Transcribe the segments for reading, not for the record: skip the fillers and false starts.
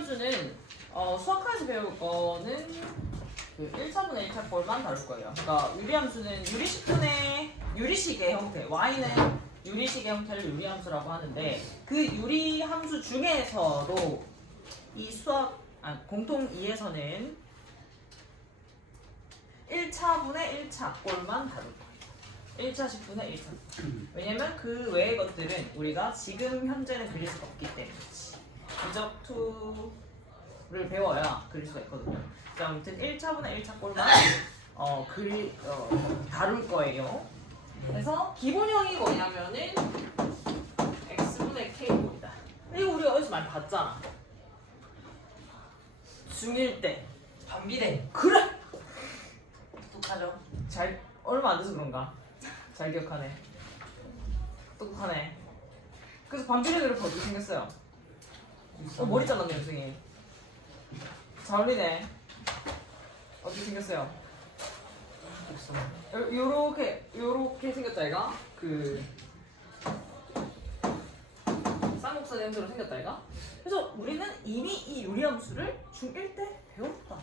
유리함수는 수학학에서 배울 거는 그 1차분의 1차 꼴만 다룰 거예요. 그러니까 유리함수는 유리식의 형태, y는 유리식의 형태를 유리함수라고 하는데 그 유리함수 중에서도 이 공통 2에서는 1차분의 1차 꼴만 다룰 거예요. 1차식분의 1차. 왜냐면 그 외의 것들은 우리가 지금 현재는 그릴 수가 없기 때문이지. 이적 2를 배워야 그릴 수가 있거든요. 자, 아무튼 1차분의 1차 꼴만 다룰 거예요. 그래서 기본형이 뭐냐면은 x분의 k입니다. 이거 우리가 어디서 많이 봤잖아. 중1 때. 반비례. 그래! 똑똑하죠? 얼마 안 돼서 그런가? 잘 기억하네. 똑똑하네. 그래서 반비례 그래프 어떻게 생겼어요? 머리 잘랐네, 선생님. 잘 어울리네. 어떻게 생겼어요? 요렇게 생겼다, 이가? 쌍곡선 형태로 생겼다, 이가? 그래서 우리는 이미 이 유리함수를 중1 때 배웠다.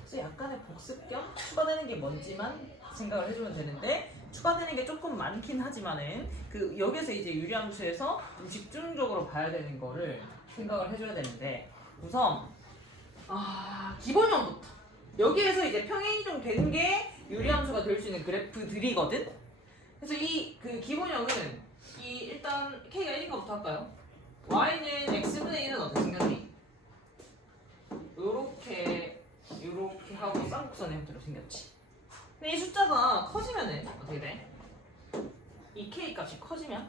그래서 약간의 복습 겸 추가되는 게 뭔지만 생각을 해주면 되는데, 추가되는 게 조금 많긴 하지만은 여기서 이제 유리함수에서 좀 집중적으로 봐야 되는 거를 생각을 해줘야 되는데, 우선 기본형부터. 여기에서 이제 평행이동 되는 게 유리함수가 될 수 있는 그래프들이거든. 그래서 그 기본형은 일단 k가 1인 것부터 할까요? y는 x분의 1은 어떻게 생겼니? 요렇게 하고 쌍곡선의 형태로 생겼지. 근데 이 숫자가 커지면은 어떻게 돼? 이 k 값이 커지면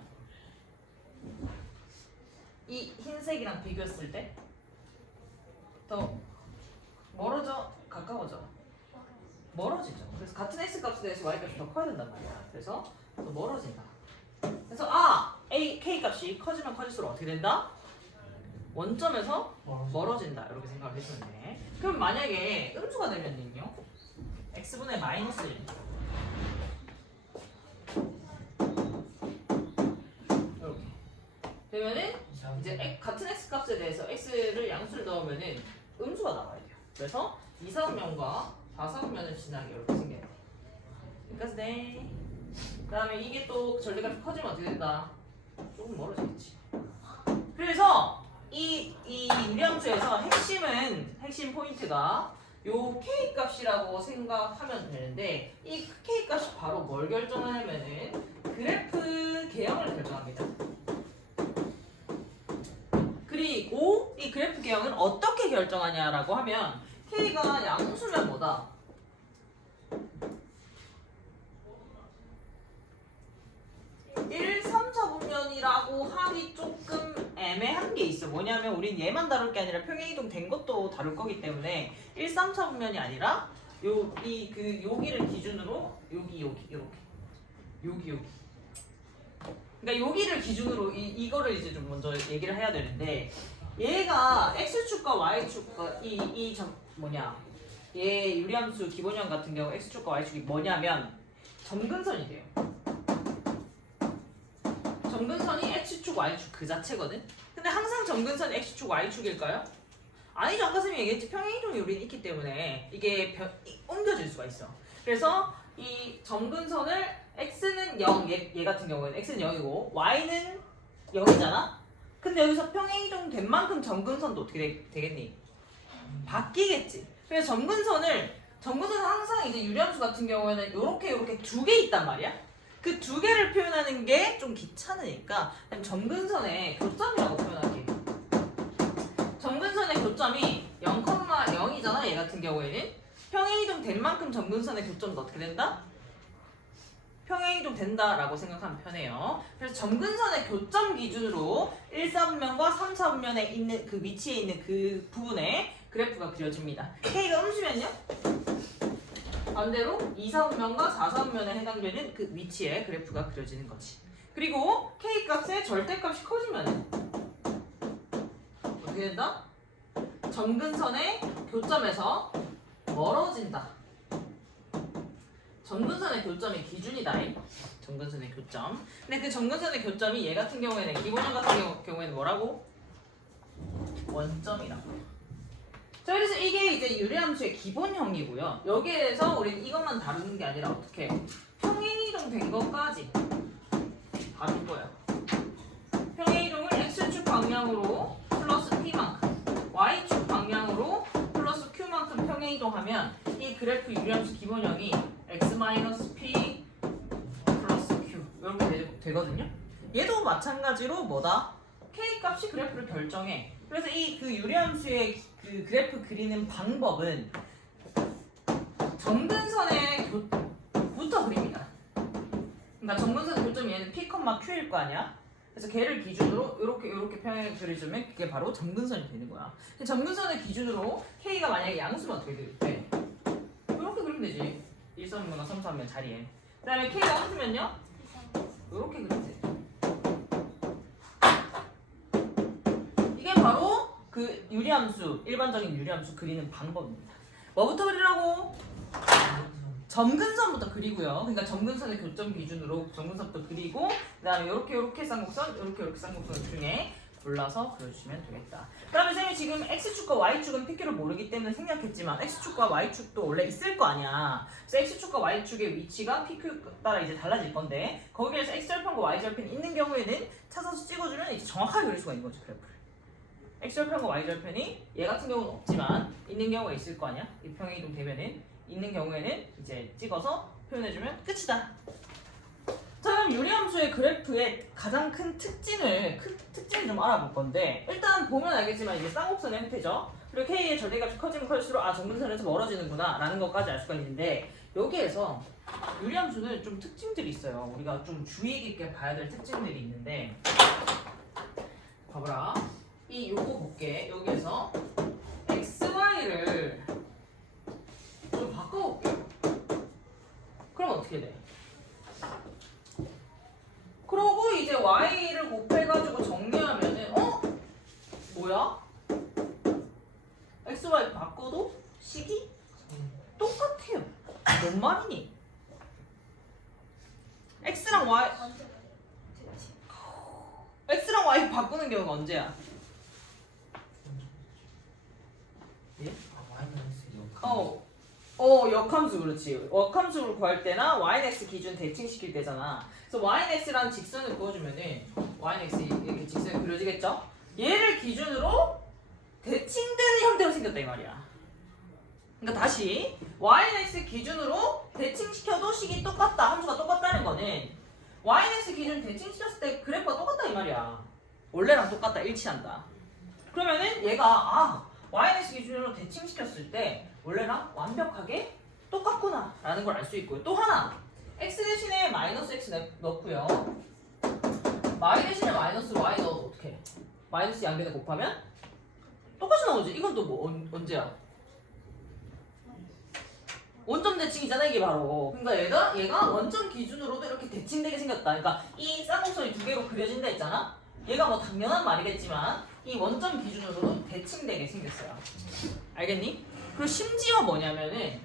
이 흰색이랑 비교했을 때 더 멀어져? 가까워져? 멀어지죠. 그래서 같은 x 값에 대해서 y 값이 더 커야 된단 말이야. 그래서 더 멀어진다. 그래서 k 값이 커지면 커질수록 어떻게 된다? 원점에서 멀어진다. 이렇게 생각을 해주면 돼. 그럼 만약에 음수가 되면요, x분의 마이너스 1 이렇게 되면은 이제 같은 x 값에 대해서 x를 양수를 넣으면은 음수가 나와야 돼요. 그래서 2사분면과 4사분면을 지나게 이렇게 생겨요. 여기까지 네. 그 다음에 이게 또 전리값이 커지면 어떻게 된다? 조금 멀어지겠지. 그래서 이 유리함수에서 핵심 포인트가 요 k 값이라고 생각하면 되는데, 이 k 값이 바로 뭘 결정하냐면은 그래프 개형을 결정합니다. 그리고 이 그래프 개형은 어떻게 결정하냐라고 하면, k가 양수면 뭐다? (1, 3, 4분면이라고 하기 조금 애매한 게 있어. 뭐냐면 우린 얘만 다룰 게 아니라 평행이동 된 것도 다룰 거기 때문에 1, 3, 4분면이 아니라 여기를 기준으로 여기 그러니까 여기를 기준으로 이거를 이제 좀 먼저 얘기를 해야 되는데, 얘가 x축과 y축과 얘 유리함수 기본형 같은 경우 x축과 y축이 뭐냐면 점근선이 돼요. 점근선이 x축, y축 그 자체거든? 근데 항상 점근선이 x축, y축일까요? 아니죠. 아까 선생님이 얘기했지. 평행이동이 우리는 있기 때문에 이게 옮겨질 수가 있어. 그래서 이 점근선을 x는 0, 얘 같은 경우에는 x는 0이고 y는 0이잖아? 근데 여기서 평행이동 된 만큼 점근선도 어떻게 되겠니? 바뀌겠지. 그래서 점근선은 항상 이제 유리함수 같은 경우에는 이렇게 두 개 있단 말이야. 그 두 개를 표현하는 게 좀 귀찮으니까 점근선의 교점이라고 표현할게. 점근선의 교점이 0,0이잖아. 얘 같은 경우에는 평행이동 된 만큼 점근선의 교점도 어떻게 된다? 평행이동 된다라고 생각하면 편해요. 그래서 점근선의 교점 기준으로 1, 4분면과 3, 4분면에 있는 그 위치에 있는 그 부분에 그래프가 그려집니다. k가 음수면요? 반대로 2, 4분면과 4, 4분면에 해당되는 그 위치에 그래프가 그려지는 거지. 그리고 k 값의 절대값이 커지면 어떻게 된다? 점근선의 교점에서 멀어진다. 점근선의 교점이 기준이다. 점근선의 교점. 근데 그 점근선의 교점이 얘 같은 경우에는, 기본형 같은 경우에는 뭐라고? 원점이라고. 자, 그래서 이게 이제 유리함수의 기본형이고요. 여기에 대해서 우리는 이것만 다루는 게 아니라 어떻게 평행이동 된 것까지 다룰 거예요. 평행이동을 x축 방향으로 플러스 p만큼, y축 방향으로 플러스 q만큼 평행이동하면 이 그래프 유리함수 기본형이 x-p 플러스 q 이렇게 되거든요. 얘도 마찬가지로 뭐다? k 값이 그래프를 결정해. 그래서 이 그 유리함수의 그 그래프 그리는 방법은 점근선의 교부터 그립니다. 그러니까 점근선의 교점이 얘는 p, q일 거 아니야? 그래서 걔를 기준으로 이렇게 평행을 그려주면 그게 바로 점근선이 되는 거야. 점근선을 기준으로 k가 만약에 양수면 어떻게 돼? 이렇게 그리면 되지. 1, 3분과 3, 3면 자리에. 그 다음에 k가 함수면요? 이렇게 그리면 돼. 이게 바로 그 유리함수, 일반적인 유리함수 그리는 방법입니다. 뭐부터 그리라고? 점근선부터 그리고요. 그러니까 점근선의 교점 기준으로 점근선부터 그리고 그 다음에 이렇게 쌍곡선, 이렇게 쌍곡선 중에 골라서 그려주시면 되겠다. 그 다음에 쌤이 지금 X축과 Y축은 PQ를 모르기 때문에 생략했지만 X축과 Y축도 원래 있을 거 아니야. 그래서 X축과 Y축의 위치가 PQ 따라 이제 달라질 건데 거기에서 X절편과 Y절편이 있는 경우에는 찾아서 찍어주면 이제 정확하게 그릴 수가 있는 거지, 그래프를. X절편과 Y절편이 얘 같은 경우는 없지만 있는 경우가 있을 거 아니야? 이 평행이동 되면은 있는 경우에는 이제 찍어서 표현해주면 끝이다. 자, 그럼 유리함수의 그래프의 가장 큰 특징을 좀 알아볼 건데 일단 보면 알겠지만 이게 쌍곡선의 형태죠. 그리고 K의 절대값이 커지면 커질수록 아 점근선에서 멀어지는구나 라는 것까지 알 수가 있는데 여기에서 유리함수는 좀 특징들이 있어요. 우리가 좀 주의 깊게 봐야 될 특징들이 있는데 봐봐라. 이 요거 볼게. 여기에서 XY를 좀 바꿔볼게요. 그럼 어떻게 돼? 그러고 이제 Y를 곱해가지고 정리하면은 뭐야? XY 바꿔도 식이 똑같아요. 뭔 말이니? X랑 Y 바꾸는 경우가 언제야? 예? 역함수 그렇지. 역함수를 구할 때나 yx 기준 대칭시킬 때잖아. 그래서 yx라는 직선을 그어주면은 yx 이렇게 직선이 그려지겠죠? 얘를 기준으로 대칭되는 형태로 생겼다 이 말이야. 그러니까 다시 yx 기준으로 대칭시켜도 식이 똑같다, 함수가 똑같다는 거는 yx 기준 대칭시켰을 때 그래프가 똑같다 이 말이야. 원래랑 똑같다, 일치한다. 그러면은 얘가 yx 기준으로 대칭시켰을 때 원래랑 완벽하게 똑같구나 라는 걸 알 수 있고요. 또 하나 x 대신에 마이너스 x 넣고요. y 대신에 마이너스 y 넣어도 어떻게 해? 마이너스 양변에 곱하면 똑같이 나오지. 이건 또 뭐 언제야? 원점 대칭이잖아 이게 바로. 그러니까 얘가 원점 기준으로도 이렇게 대칭되게 생겼다. 그러니까 이 쌍곡선이 두 개로 그려진다 했잖아. 얘가 뭐 당연한 말이겠지만 이 원점 기준으로도 대칭되게 생겼어요. 알겠니? 그리고 심지어 뭐냐면은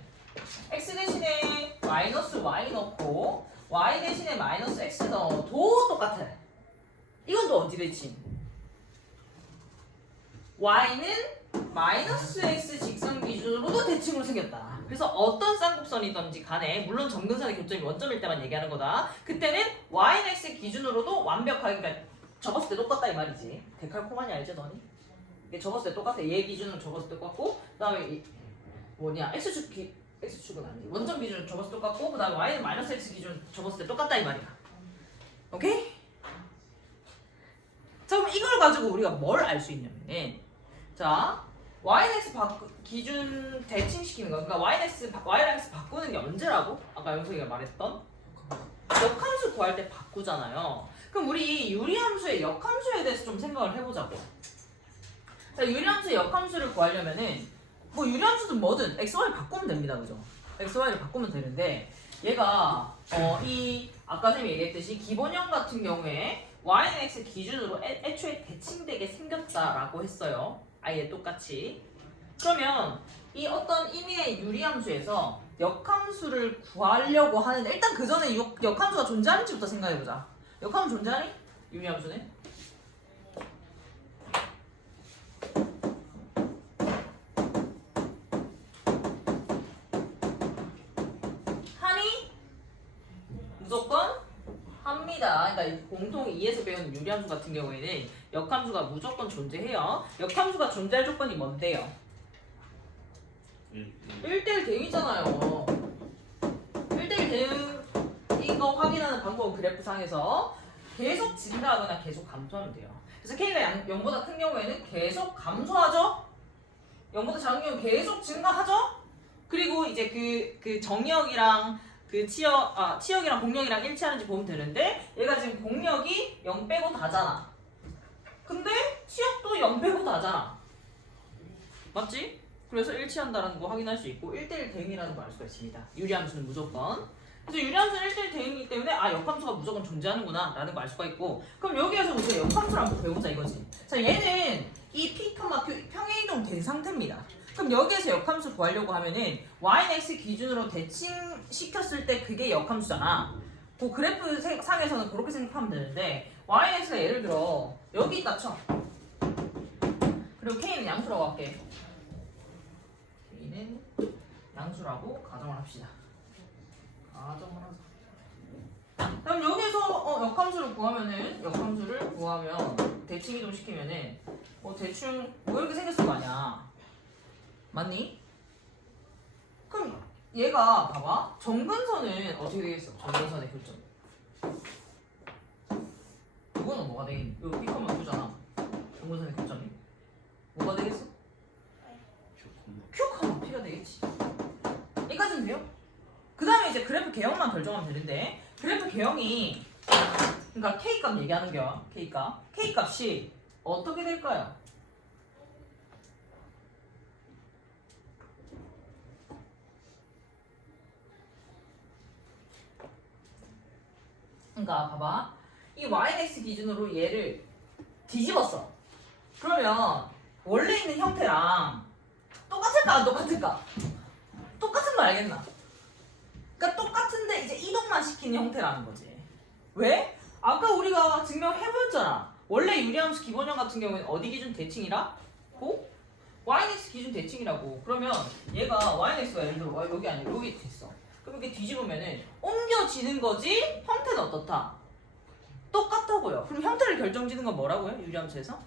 x 대신에 마이너스 y 넣고 y 대신에 마이너스 x 넣어도 똑같아. 이건 또 어디 대칭? y는 마이너스 x 직선 기준으로도 대칭으로 생겼다. 그래서 어떤 쌍곡선이든지 간에 물론 점근선의 교점이 원점일 때만 얘기하는 거다. 그때는 y는 x 기준으로도 완벽하게 그러니까 접었을 때 똑같다 이 말이지. 데칼코마니 알지 너니? 이게 접었을 때 똑같아. 얘 기준으로 접었을 때 똑같고 그 다음에 X축은 아니지. 원점 기준으로 접었을 때 똑같고 그 다음에 Y는 마이너스 X 기준 접었을 때 똑같다 이 말이야. 오케이? 자 그럼 이걸 가지고 우리가 뭘 알 수 있냐면은 자 Y는 X 기준 대칭시키는 거 그러니까 Y랑 X 바꾸는 게 언제라고? 아까 영석이가 말했던 역함수 구할 때 바꾸잖아요. 그럼 우리 유리함수의 역함수에 대해서 좀 생각을 해보자고. 자 유리함수의 역함수를 구하려면은 뭐 유리함수든 뭐든 XY 바꾸면 됩니다. 그죠? XY를 바꾸면 되는데 얘가 이 아까 쌤이 얘기했듯이 기본형 같은 경우에 Y는 X 기준으로 애초에 대칭되게 생겼다라고 했어요. 아예 똑같이. 그러면 이 어떤 임의의 유리함수에서 역함수를 구하려고 하는데 일단 그 전에 역함수가 존재하는지부터 생각해보자. 역함수 존재하니? 유리함수는? 무조건 합니다. 그러니까 공통 2에서 배운 유리함수 같은 경우에는 역함수가 무조건 존재해요. 역함수가 존재할 조건이 뭔데요? 1대1 대응이잖아요. 1대1 대응인 거 확인하는 방법은 그래프상에서 계속 증가하거나 계속 감소하면 돼요. 그래서 K가 0보다 큰 경우에는 계속 감소하죠? 0보다 작은 경우는 계속 증가하죠? 그리고 이제 그 정역이랑 그 치역이랑 공역이랑 일치하는지 보면 되는데 얘가 지금 공역이 0 빼고 다잖아. 근데 치역도 0 빼고 다잖아. 맞지? 그래서 일치한다는 거 확인할 수 있고 1대1 대응이라는 거 알 수가 있습니다. 유리함수는 무조건. 그래서 유리함수는 1대1 대응이기 때문에 역함수가 무조건 존재하는구나 라는 거 알 수가 있고 그럼 여기에서 우리가 역함수를 한번 배우자 이거지. 자 얘는 이 P, Q 평행이동 된 상태입니다. 그럼 여기에서 역함수 구하려고 하면은 yx 기준으로 대칭시켰을 때 그게 역함수잖아. 그 그래프 상에서는 그렇게 생각하면 되는데 yx가 예를 들어 여기 있다 쳐. 그리고 k는 양수라고 할게. k는 양수라고 가정을 합시다. 가정을 하자. 그럼 여기서 역함수를 구하면 대칭이동 시키면은 대충 뭐 이렇게 생겼을 거 아니야. 맞니? 그럼 얘가 봐봐. 정근선은 어떻게 되겠어? 정근선의 교점. 이거는 뭐가 되겠니? 이거 P컴만 Q잖아. 정근선의 교점이 뭐가 되겠어? Q, P가 되겠지. 여기까지는 돼요? 그 다음에 이제 그래프 개형만 결정하면 되는데 그래프 개형이 그러니까 K값 얘기하는 거야. K값이 어떻게 될까요? 그러니까 봐봐. 이 yx 기준으로 얘를 뒤집었어. 그러면 원래 있는 형태랑 똑같을까 안 똑같을까? 똑같은 거 알겠나? 그러니까 똑같은데 이제 이동만 시키는 형태라는 거지. 왜? 아까 우리가 증명해보였잖아. 원래 유리함수 기본형 같은 경우는 어디 기준 대칭이라고? yx 기준 대칭이라고. 그러면 얘가 yx가 예를 들어 여기 아니고 여기 있어. 그럼 이렇게 뒤집으면은 옮겨지는 거지 형태는 어떻다? 똑같다고요. 그럼 형태를 결정짓는 건 뭐라고요? 유리함수에서?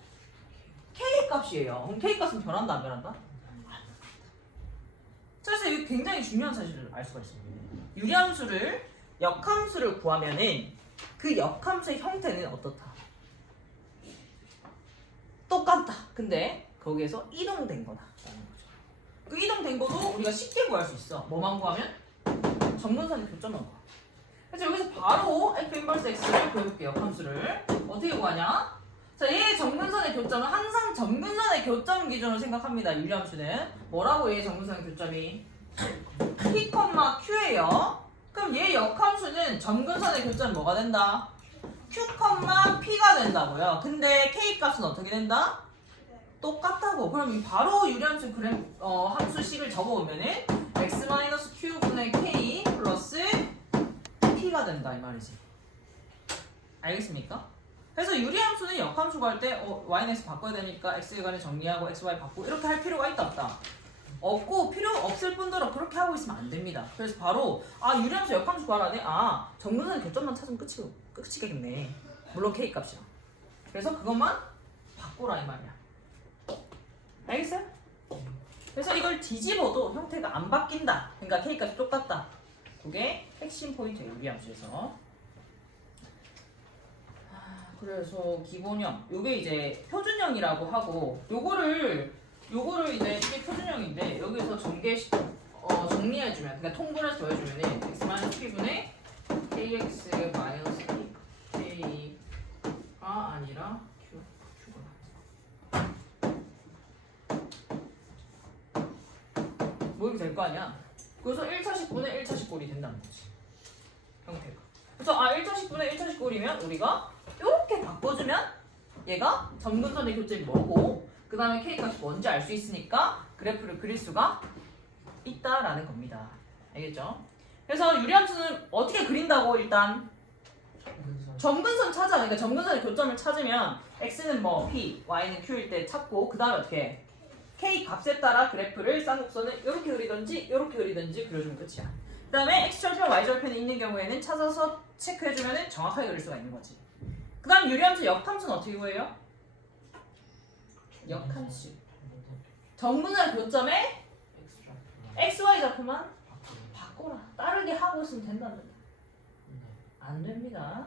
K값이에요. 그럼 K값은 변한다 안 변한다? 그래서 이게 굉장히 중요한 사실을 알 수가 있습니다. 유리함수를 역함수를 구하면은 그 역함수의 형태는 어떻다? 똑같다. 근데 거기에서 이동된 거다라는 거죠. 그 이동된 것도 우리가 쉽게 구할 수 있어. 뭐만 구하면? 정근선의 교점만 구하. 그래서 여기서 바로 F 인버스 X를 구해볼게요. 함수를 어떻게 구하냐? 자, 얘의 정근선의 교점은 항상 정근선의 교점 기준으로 생각합니다. 유리함수는 뭐라고 얘의 정근선의 교점이? P, Q예요. 그럼 얘 역함수는 정근선의 교점이 뭐가 된다? Q, P가 된다고요. 근데 K 값은 어떻게 된다? 똑같다고. 그럼 바로 유리함수 함수식을 적어보면은 x-q분의 k 플러스 p가 된다 이 말이지. 알겠습니까? 그래서 유리함수는 역함수 구할 때 yx 바꿔야 되니까 x에 관해 정리하고 xy 바꾸고 이렇게 할 필요가 있다 없다? 없고 필요 없을 뿐더러 그렇게 하고 있으면 안 됩니다. 그래서 바로 유리함수 역함수 구하라네. 정근선의 교점만 찾으면 끝이겠네. 물론 k 값이야. 그래서 그것만 바꾸라 이 말이야. 알겠어요? 그래서 이걸 뒤집어도 형태가 안 바뀐다. 그러니까 K값이 똑같다. 그게 핵심 포인트예요. 유리함수에서. 그래서 기본형. 요게 이제 표준형이라고 하고 요거를 이제 이게 표준형인데 여기서 정리해주면 그러니까 통분해서 더해주면은 x-p분의 kx-p k가 아니라 뭐 이렇게 될 거 아니야? 그래서 1차식분의 1차식꼴이 된다는 거지. 형태가. 그래서 1차식분의 1차식꼴이면 우리가 이렇게 바꿔주면 얘가 정근선의 교점이 뭐고 그 다음에 K값이 뭔지 알 수 있으니까 그래프를 그릴 수가 있다라는 겁니다. 알겠죠? 그래서 유리함수는 어떻게 그린다고 일단 정근선 찾아. 그러니까 정근선의 교점을 찾으면 X는 뭐 P, Y는 Q일 때 찾고 그 다음에 어떻게 해? K 값에 따라 그래프를 쌍곡선을 이렇게 그리든지 이렇게 그리든지 그려주면 끝이야. 그 다음에 X절편, Y절편이 있는 경우에는 찾아서 체크해주면 정확하게 그릴 수가 있는 거지. 그 다음 유리함수 역함수는 어떻게 구해요? 역함수. 정근선 교점에 XY 좌표만 바꿔라. 따르게 하고 있으면 된다는 거야. 안 됩니다.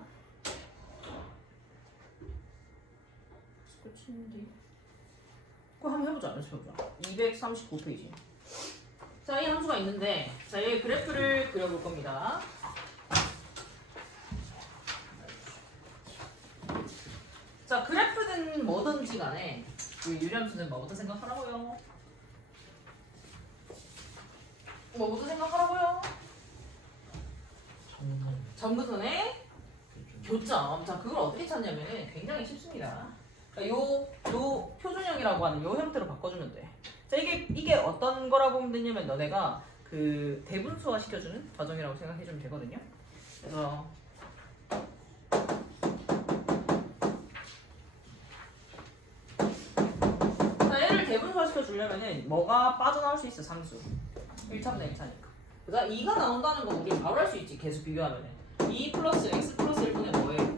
끝인데. 그거 한번 해보자. 연습해보자. 239페이지. 자, 이 함수가 있는데, 자, 여기 그래프를 그려볼 겁니다. 자, 그래프든 뭐든지 간에 이 유리함수는 뭐부터 생각하라고요? 뭐부터 생각하라고요? 점근선의 교점. 자, 그걸 어떻게 찾냐면 굉장히 쉽습니다. 그러니까 요 표준형이라고 하는 요 형태로 바꿔주면 돼. 자, 이게 어떤 거라고 보면 되냐면 너네가 그 대분수화 시켜주는 과정이라고 생각해주면 되거든요. 그래서 자, 얘를 대분수화 시켜주려면은 뭐가 빠져나올 수 있어? 상수. 1차분의 1차니까. 그다음 2가 나온다는 거 우리 바로 할 수 있지. 계속 비교하면은 2 플러스 x 플러스 1분의 뭐예요?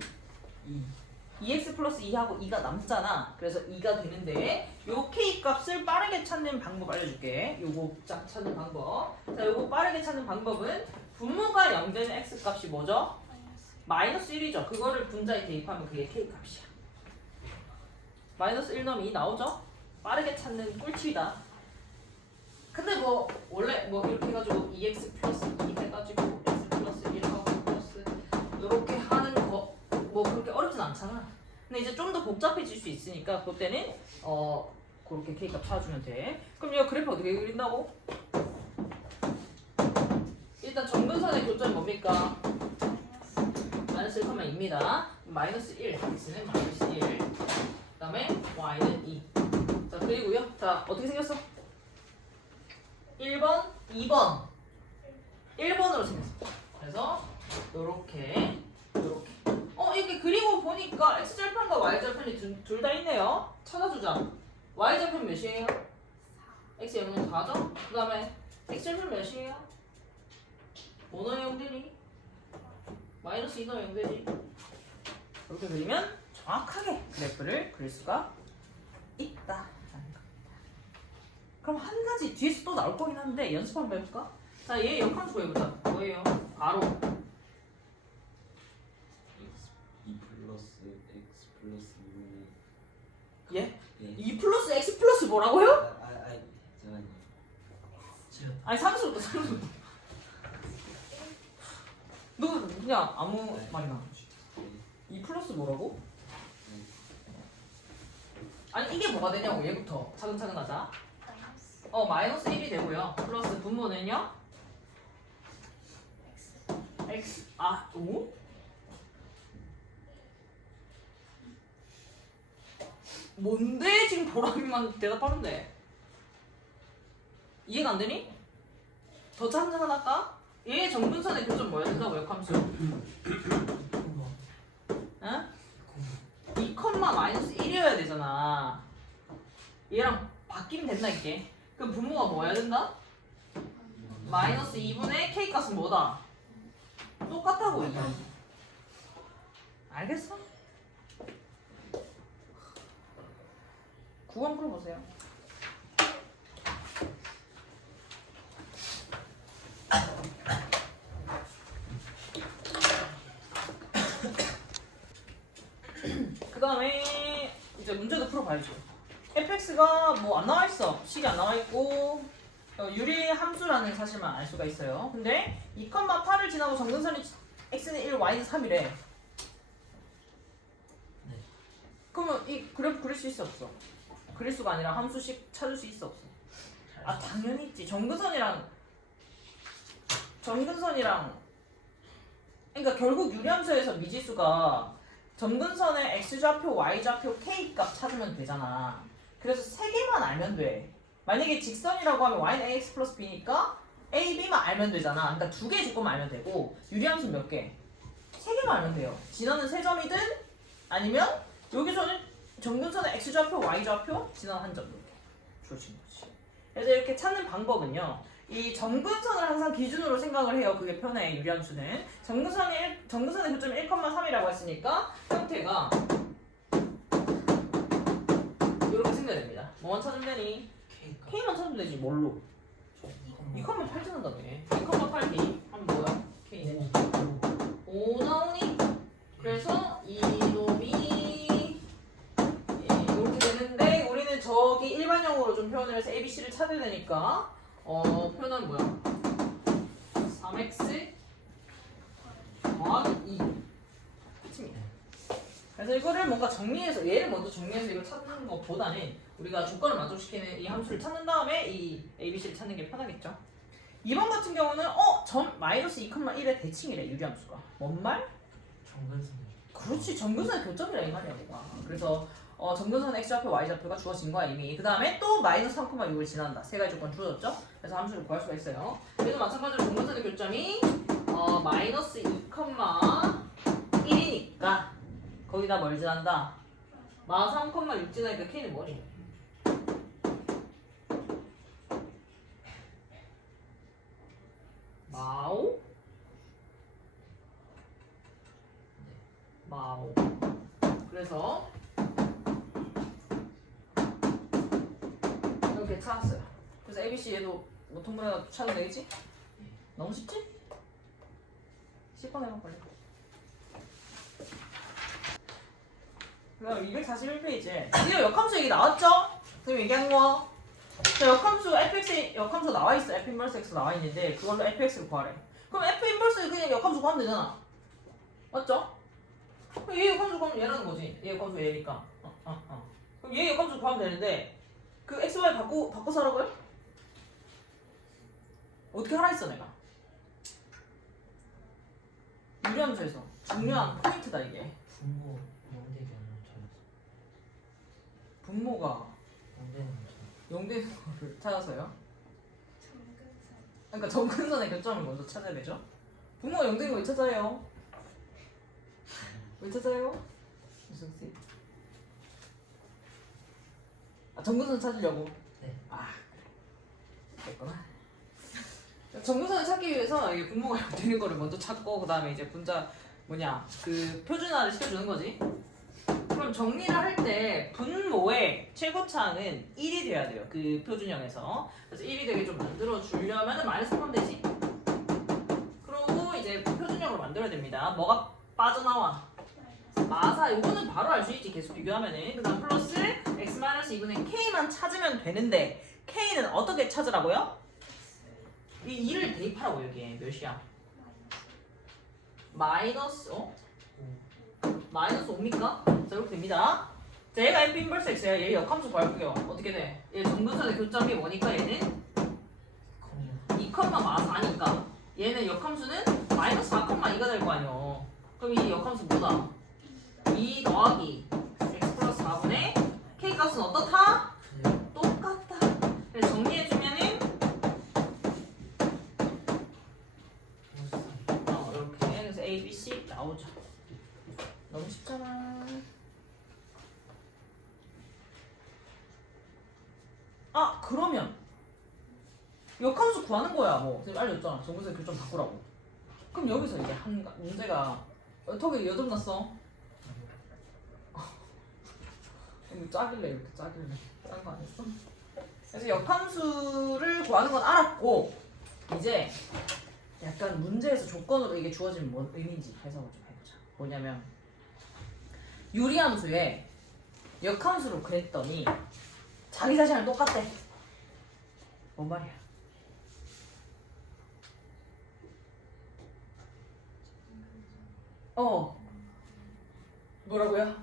2x 플러스 2하고 2가 남잖아. 그래서 2가 되는데 요 k 값을 빠르게 찾는 방법 알려줄게. 요거 짝 찾는 방법. 자, 요거 빠르게 찾는 방법은 분모가 0되는 x 값이 뭐죠? 마이너스 1이죠. 그거를 분자에 대입하면 그게 k 값이야. 마이너스 1 넣으면 2 나오죠? 빠르게 찾는 꿀팁이다. 근데 뭐 원래 뭐 이렇게 해가지고 2x 플러스 2 해가지고 x 플러스 1하고 플러스 이렇게 하는 거 뭐 그렇게 어렵진 않잖아. 근데 이제 좀 더 복잡해질 수 있으니까 그때는 그렇게 K값 찾아주면 돼. 그럼 이 그래프 어떻게 그린다고? 일단 정근선의 교점이 뭡니까? 마이너스 1,2입니다. 마이너스 1, x는 마이너스 1. 그 다음에 y는 2. 자, 그리고요. 자, 어떻게 생겼어? 1번, 2번. 1번으로 생겼어. 그래서 요렇게 이렇게 그리고 보니까 x절편과 y절편이 둘 다 있네요. 찾아주자. y절편 몇이에요? x 영은 4죠? 그 다음에 x절편 몇이에요? 뭐 넣으면 0되니? 마이너스 2 넣으면 0되지. 이렇게 그리면 정확하게 그래프를 그릴 수가 있다. 그럼 한 가지 뒤에서 또 나올 거긴 한데 연습 한번 해볼까? 자, 얘 역함수 구해보자. 뭐예요? 바로 2 플러스 x 플러스 2분의 예? 2 플러스 x 플러스 뭐라고요? 잠깐만요. 아니 상수부터. 너 그냥 아무 말이나. 2 플러스 뭐라고? 아니 이게 뭐가 되냐고 얘부터 차근차근 하자. 마이너스 1이 되고요. 플러스 분모는요? x. 오? 뭔데 지금 보람이만 대답하는데 이해가 안 되니? 더 차근차근 할까? 얘 정분선의 교점 뭐야 된다고 역함수? 응? 2, 마이너스 1이어야 되잖아. 얘랑 바뀌면 된다 이게. 그럼 분모가 뭐야 된다? 마이너스 2분의 k 값은 뭐다? 똑같다고 이거. 알겠어? 9번 풀어보세요. 그 다음에 이제 문제도 풀어봐야죠. fx가 뭐 안 나와 있어. 식이 안 나와 있고 유리 함수라는 사실만 알 수가 있어요. 근데 2,8을 지나고 정근선이 x는 1, y는 3이래. 그러면 이 그래프 그릴 수 있어 없어? 그릴 수가 아니라 함수식 찾을 수 있어 없어? 당연히 있지. 정근선이랑 그러니까 결국 유리함수에서 미지수가 점근선의 x좌표, y좌표, k값 찾으면 되잖아. 그래서 세 개만 알면 돼. 만약에 직선이라고 하면 y는 ax 플러스 b니까 a, b만 알면 되잖아. 그러니까 두 개 조건만 알면 되고 유리함수 몇 개? 세 개만 알면 돼요. 진원은 세 점이든 아니면 여기서는 점근선의 x좌표, y좌표, 진원 한 점 이렇게 주어진 거지. 그래서 이렇게 찾는 방법은요. 이 정근선을 항상 기준으로 생각을 해요. 그게 편해 유리함수는. 정근선의 교점이 1,3이라고 했으니까 형태가 이렇게 생겨야 뭐만 찾으면 되니? K가 K만 찾으면 되지 뭘로? 2,8 찾는다며. 2,8D 하면 뭐야? K는 5 나오니? 그래서 이놈이 이렇게 되는데 우리는 저기 일반형으로 좀 표현을 해서 ABC를 찾아야 되니까 표현은 뭐야? 3x 더하기 2 끝입니다. 그래서 이거를 뭔가 정리해서 얘를 먼저 정리해서 이걸 찾는 것보다는 우리가 조건을 만족시키는 이 함수를 찾는 다음에 이 ABC를 찾는 게 편하겠죠. 2번 같은 경우는 점 마이너스 2,1의 대칭이래 유리함수가. 뭔 말? 정근선 그렇지 정근선의 교점이라 이 말이야 뭐가. 그래서 정근선 x좌표 y좌표가 주어진 거야 이미. 그 다음에 또 마이너스 3,6을 지난다. 세 가지 조건 주어졌죠. 그래서 함수를 구할 수가 있어요. 그래도 마찬가지로 정근선의 교점이 마이너스 2,1이니까 거기다 뭘 지난다? 마 3,6 지나니까 k는 뭐니? 마오? 마오. 그래서 이렇게 찾았어요. 그래서 ABC 얘도 뭐 통분해서 찾으면 되겠지? 너무 쉽지? 10번 해봐 빨리. 그다음 241페이지에 드디어 역함수 얘기 나왔죠? 선생님 얘기한 거. 자, 역함수 fx 역함수 나와 있어. f 인버스 x 나와 있는데 그걸로 fx를 구하래. 그럼 f 인버스 그냥 역함수 구하면 되잖아. 맞죠? 그럼 얘 역함수 구하면 얘라는 거지. 얘 역함수 얘니까. 그럼 얘 역함수 구하면 되는데 그 x, y 바꿔서 하라고요? 어떻게 하라 했어 내가? 유리함수에서 중요한 포인트다 이게. 분모 영대기 아니라 잘 분모가 영대는 잘 0되는 거를 찾아서요? 그러니까 정근선의 교점을 먼저 찾아야 되죠? 분모가 0되는 거 왜 찾아요? 왜 찾아요? 무슨 씨? 정근선 찾으려고? 네. 됐구나. 정근선을 찾기 위해서 이 분모가 0되는 거를 먼저 찾고 그 다음에 이제 분자 그 표준화를 시켜주는 거지. 그럼 정리를 할 때 분모의 최고차는 1이 돼야 돼요. 그 표준형에서. 그래서 1이 되게 좀 만들어 주려면 마이너스 3번 되지. 그러고 이제 표준형으로 만들어야 됩니다. 뭐가 빠져나와? 마사. 요거는 바로 알 수 있지. 계속 비교하면은. 그 다음 플러스 x-2분의 k만 찾으면 되는데 k는 어떻게 찾으라고요? 이 2를 대입하라고 여기에. 몇이야? 마이너스 마이너스 5입니까? 자 이렇게 됩니다. 자 얘가 f 인버스 x야. 얘 역함수 구할게요. 어떻게 돼? 얘 정근선의 교점이 뭐니까 얘는 2,4니까 얘는 역함수는 마이너스 4,2가 될 거 아니야. 그럼 이 역함수 뭐다? 2 더하기 x 플러스 4분의 k 값은 어떻다? 똑같다. 그래서 정리해주면은 이렇게 그래서 A, B, C 나오죠. 너무 쉽잖아. 그러면 역함수 구하는 거야. 뭐 지금 알려줬잖아. 정근선 교점 바꾸라고. 그럼 여기서 이제 문제가 턱에 여점 났어. 짜길래 이렇게 짜길래 짠 거 아니었어? 그래서 역함수를 구하는 건 알았고 이제 약간 문제에서 조건으로 이게 주어지면 뭔 의미인지 해석을 좀 해보자. 뭐냐면 유리함수에 역함수로 그랬더니 자기 자신이랑 똑같대. 뭔 말이야? 뭐라고요?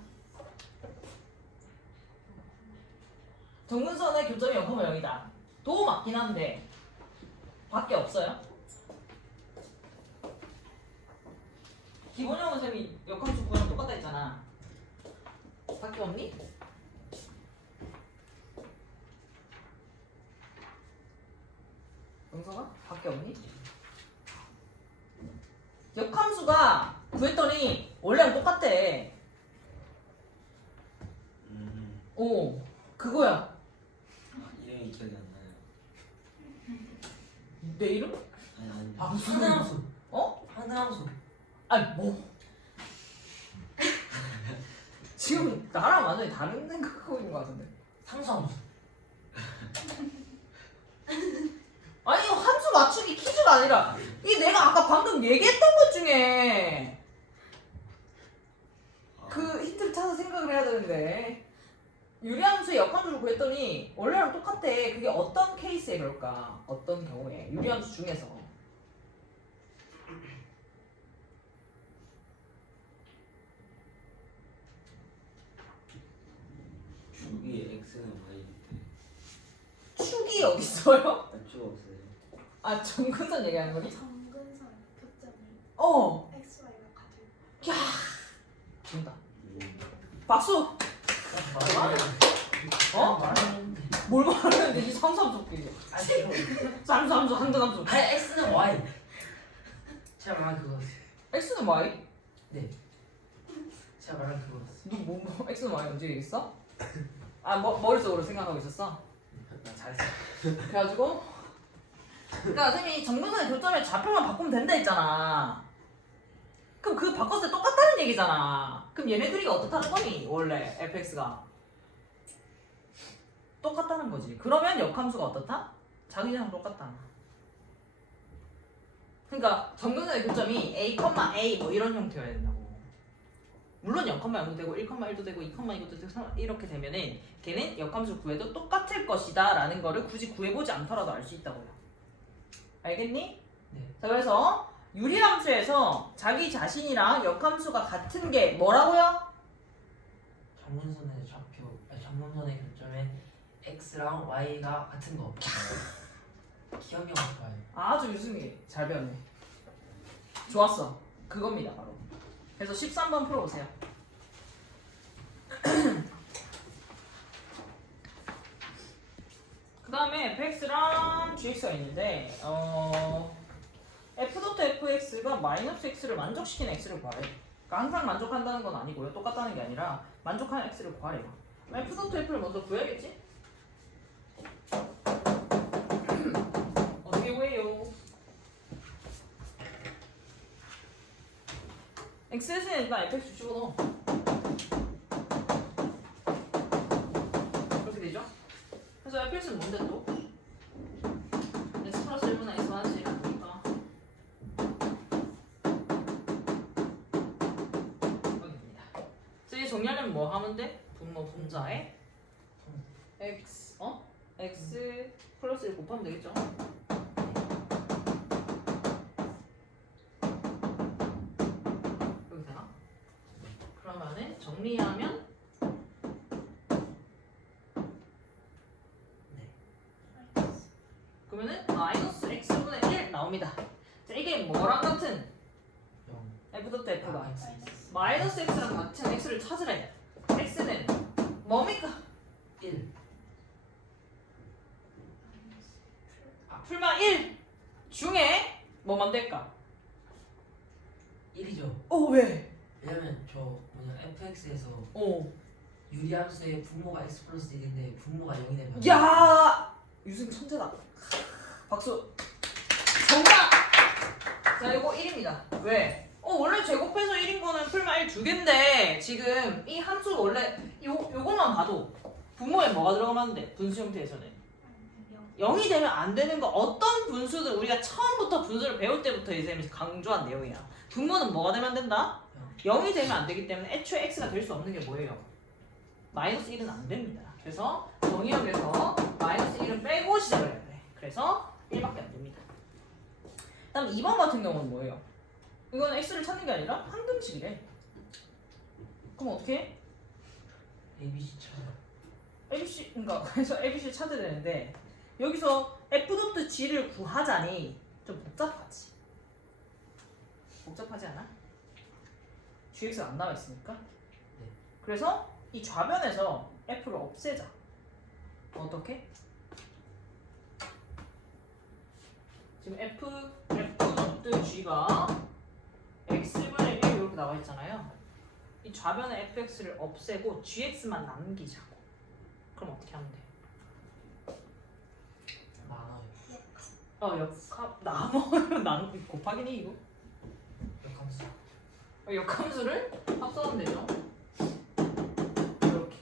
정근선의 교점이 0,0이다. 도 맞긴 한데 밖에 없어요. 기본형은 쌤이 역함수 구하는 똑같다 했잖아. 밖에 없니? 영서가? 밖에 없니? 역함수가 구했더니 원래랑 똑같대. 그거야. 이름이 기억이 안 나요. 내 이름? 아니 아 상등함수. 어? 상등함수. 아니 뭐? 지금 나랑 완전히 다른 생각하고 있는 것 같은데. 상수함수. 아니 이거 함수 맞추기 퀴즈가 아니라 이 내가 아까 방금 얘기했던 것 중에 그 힌트를 찾아서 생각을 해야 되는데 유리함수의 역함수를 구했더니 원래랑 똑같대. 그게 어떤 케이스에 그럴까? 어떤 경우에 유리함수 중에서 축이 x는 y인데 축이 어디 있어요? 축 없어요. 아 정근선 얘기하는 거니? 정근선 교점이 어. XY가 같을 야. 된다. 박수. 어? 말하는데. 뭘 말하는데 이 삼삼석끼리. 삼삼수 한등함수. 아니 X는 Y. 제가 말한 그거였어요. X는 Y? 네. 제가 말한 그거였어요. 뭐 X는 Y 언제 얘기했어? 아 머릿속으로 생각하고 있었어? 나 잘했어. 그래가지고 그러니까 선생님이 정근선의 교점의 좌표만 바꾸면 된다 했잖아. 그럼 그거 바꿨을 때 똑같다는 얘기잖아. 그럼 얘네들이 어떻다는 거니 원래 fx가 똑같다는 거지. 그러면 역함수가 어떻다? 자기장 똑같다. 그러니까 정근선의 교점이 a, a 뭐 이런 형태여야 된다고. 물론 0,0도 되고 1,1도 되고 2,2도 되고 이렇게 되면은 걔는 역함수 구해도 똑같을 것이다 라는 거를 굳이 구해보지 않더라도 알 수 있다고요. 알겠니? 네. 자 그래서 유리함수에서 자기 자신이랑 역함수가 같은 게 뭐라고요? 정문선의 좌표, 아니 정문선의 교점에 X랑 Y가 같은 거. 기억력 좋아요. 아주 유승이 잘 배웠네. 좋았어. 그겁니다 바로. 그래서 13번 풀어보세요. 그 다음에 fx랑 gx가 있는데 f.fx가 마이너스 x를 만족시키는 x를 구하래. 그러니까 항상 만족한다는 건 아니고요. 똑같다는 게 아니라 만족하는 x를 구하래요. f.f를 먼저 구해야겠지? 어떻게 구해요? x에서는 일단 fx 집어넣어. 그렇게 되죠? 그래서 fx는 뭔데 또? x 플러스 1분의 x 마이너스 1을 보니까 여기입니다. 그래서 이 정리하려면 뭐 하면 돼? 분모 분자에 x x 플러스 1 곱하면 되겠죠? 여기 되나? 그러면은 정리하면 그러면은 마이너스 x분의 1 나옵니다. 자 이게 뭐랑 같은? 0. f.f가 X. 마이너스 x랑 같은 x를 찾으래. x는 뭡니까? 1. 풀마 1 중에 뭐만 될까? 1이죠. 왜? 왜냐면 저 뭐냐 fx에서 어. 유리함수의 분모가 x 플러스 1인데 분모가 0이 되면 야! 유승 천재다. 박수. 정답! 자, 이거 1입니다. 왜? 원래 제곱해서 1인 거는 풀마 1 두 개인데 지금 이 함수 원래 요것만 봐도 분모에 뭐가 들어가면 안 돼? 분수 형태에서는 0이 되면 안 되는 거 어떤 분수든 우리가 처음부터 분수를 배울 때부터 이 쌤이 강조한 내용이야. 분모는 뭐가 되면 안 된다? 0이 되면 안 되기 때문에 애초에 x가 될 수 없는 게 뭐예요? 마이너스 1은 안 됩니다. 그래서 정의역에서 마이너스 1은 빼고 시작을 해야 돼. 그래서 1밖에 안 됩니다. 다음 2번 같은 경우는 뭐예요? 이건 x를 찾는 게 아니라 항등식이래. 그럼 어떻게 해? ABC 차. ABC, 그러니까 그래서 ABC를 찾아야 되는데 여기서 f.g를 구하자니 좀 복잡하지. 복잡하지 않아? gx가 안 나와 있으니까. 네. 그래서 이 좌변에서 f를 없애자. 어떻게? 지금 f.g가 x분의 1 이렇게 나와 있잖아요. 이 좌변의 fx를 없애고 gx만 남기자고. 그럼 어떻게 하면 돼? 많아요. 역합 나눠 곱하기니 이거? 역함수. 역함수를 합성하면 되죠. 이렇게.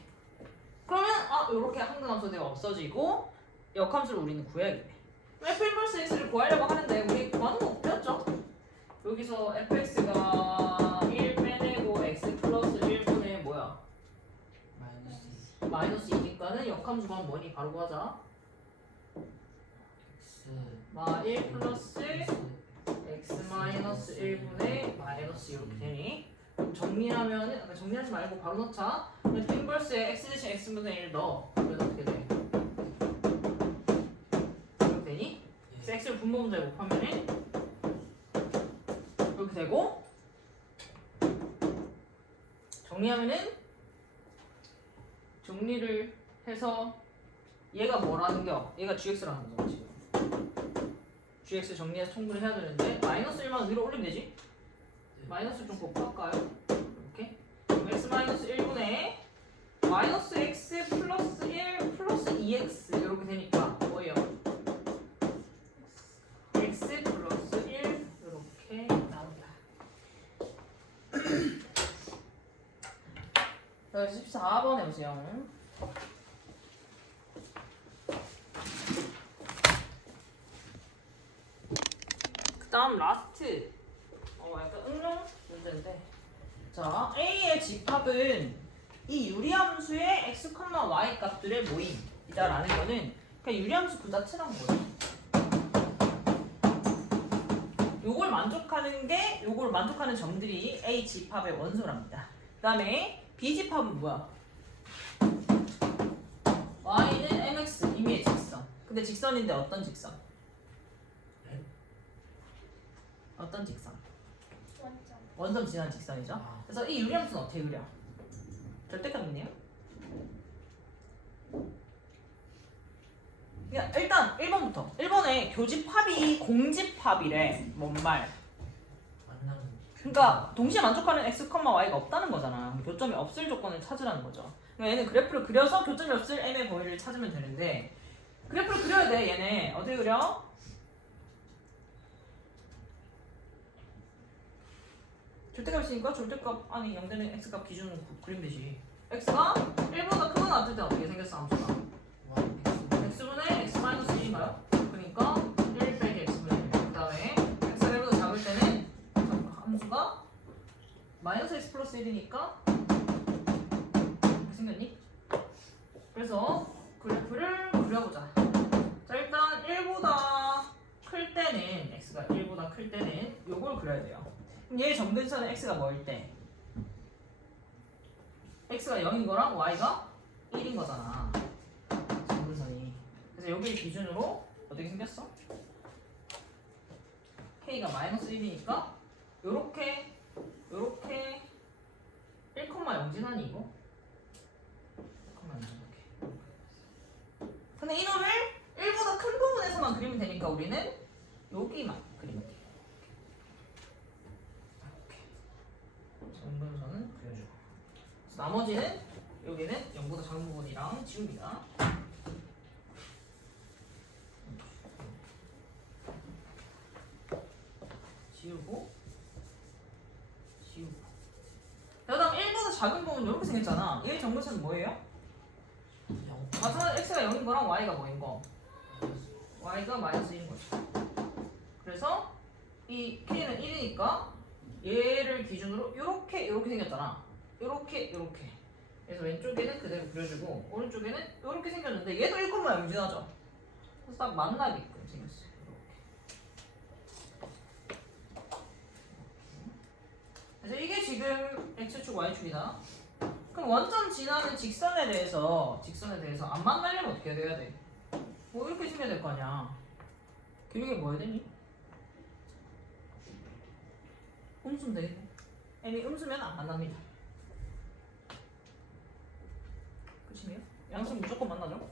그러면 이렇게 항등함수대가 없어지고 역함수를 우리는 구해야겠네. f 인버스 x를 구하려고 하는데 우리 구하는 거 배웠죠? 여기서 fx가 1 빼내고 x 플러스 1분의 뭐야? 마이너스 마이너스 2니까는 역함수 구하면 뭐니? 바로 구하자. x 1 플러스 x 마이너스 1분의 마이너스 이렇게 되니? 그럼 정리하면은 정리하지 말고 바로 넣자. f 인버스에 x 대신 x분의 1 넣어. 그래서 어떻게 돼? 이렇게 되니? 그래서 x를 분모분자에 곱하면은 이렇게 되고 정리하면은 정리를 해서 얘가 뭐라는겨? 얘가 gx라는 거죠 지금. gx 정리해서 통분을 해야 되는데 마이너스 1만 위로 올리면 되지? 마이너스 좀 곱할까요? 이렇게 그럼 x 마이너스 1분의 마이너스 x 플러스 1 플러스 2x 이렇게 되니까 뭐예요? x 플러스 1 이렇게 나옵니다. 자, 14번 해보세요. 그 다음 라스트 약간 응용 문제인데 자 A의 집합은 이 유리함수의 x, y 값들의 모임이다라는 거는 그냥 유리함수 그 자체라는 거예요. 요걸 만족하는 점들이 A 집합의 원소랍니다. 그 다음에 B 집합은 뭐야? y는 mx 임의의 직선. 근데 직선인데 어떤 직선? 어떤 직선? 원점. 원점 지난 직선이죠. 그래서 이 유리함수는 어떻게 그려? 절대값이네요. 그냥 일단 1번부터 1번에 교집합이 공집합이래. 뭔 말? 만나는. 그러니까 동시에 만족하는 x, y가 없다는 거잖아. 교점이 없을 조건을 찾으라는 거죠. 그러니까 얘는 그래프를 그려서 교점이 없을 m의 범위를 찾으면 되는데 그래프를 그려야 돼. 얘네 어떻게 그려? 절대값 있으니까 절대값 안에 0되는 x값 기준으로 그리면 되지. x가 1보다 크거나 같을 때 어떻게 생겼어? 함수가 x분의 x 마이너스 1인가요? 그러니까 1 빼기 x분의 1. 그 다음에 x가 1보다 작을 때는 함수가 마이너스 x 플러스 1이니까 이렇게 생겼니? 그래서 그래프를 그려보자. 자 일단 1보다 클 때는 x가 1보다 클 때는 요걸 그려야 돼요. 그럼 얘의 점근선은 x가 뭐일 때? x가 0인 거랑 y가 1인 거잖아. 점근선이. 그래서 여기를 기준으로 어떻게 생겼어? k가 마이너스 1이니까 요렇게 1,0 지나니 이거? 1,0 이렇게. 근데 이놈을 1보다 큰 부분에서만 그리면 되니까 우리는 여기만 그리면 돼. 점근선은 그려주고 나머지는 여기는 0보다 작은 부분이랑 지웁니다. 지우고 그 다음 1보다 작은 부분 이렇게 생겼잖아. 얘의 점근선은 뭐예요? 마찬가지로 x가 0인 거랑 y가 뭐인 거? y가 마이너스 1인 거죠. 그래서 이 k는 1이니까 얘를 기준으로 이렇게 생겼잖아. 이렇게 그래서 왼쪽에는 그대로 그려주고 오른쪽에는 이렇게 생겼는데 얘도 1,0 지나죠. 그래서 딱 만나게끔 생겼어요. 그래서 이게 지금 x축 y축이다. 그럼 원점 지나는 직선에 대해서 안 만나려면 어떻게 해야 돼? 뭐 이렇게 생겨야 될 거 아니야. 교육이 뭐 해야 되니? 음수면 되겠네. m이 음수면 안 만납니다. 그치네요? 양수 무조건 만나죠.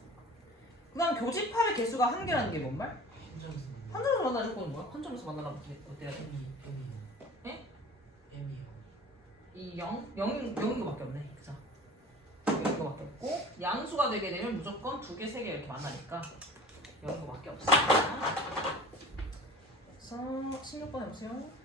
그 다음 교집합의 개수가 한 개라는 게 뭔 말? 한 점에서 만날 조건은 뭐야? 한 점에서 만나려면 어때야 돼? 예? 이 0인 거밖에 없네. 그죠? 0인 거밖에 없고 양수가 되게 되면 무조건 2개, 3개 이렇게 만나니까 0인 거밖에 없습니다. 16번 해보세요.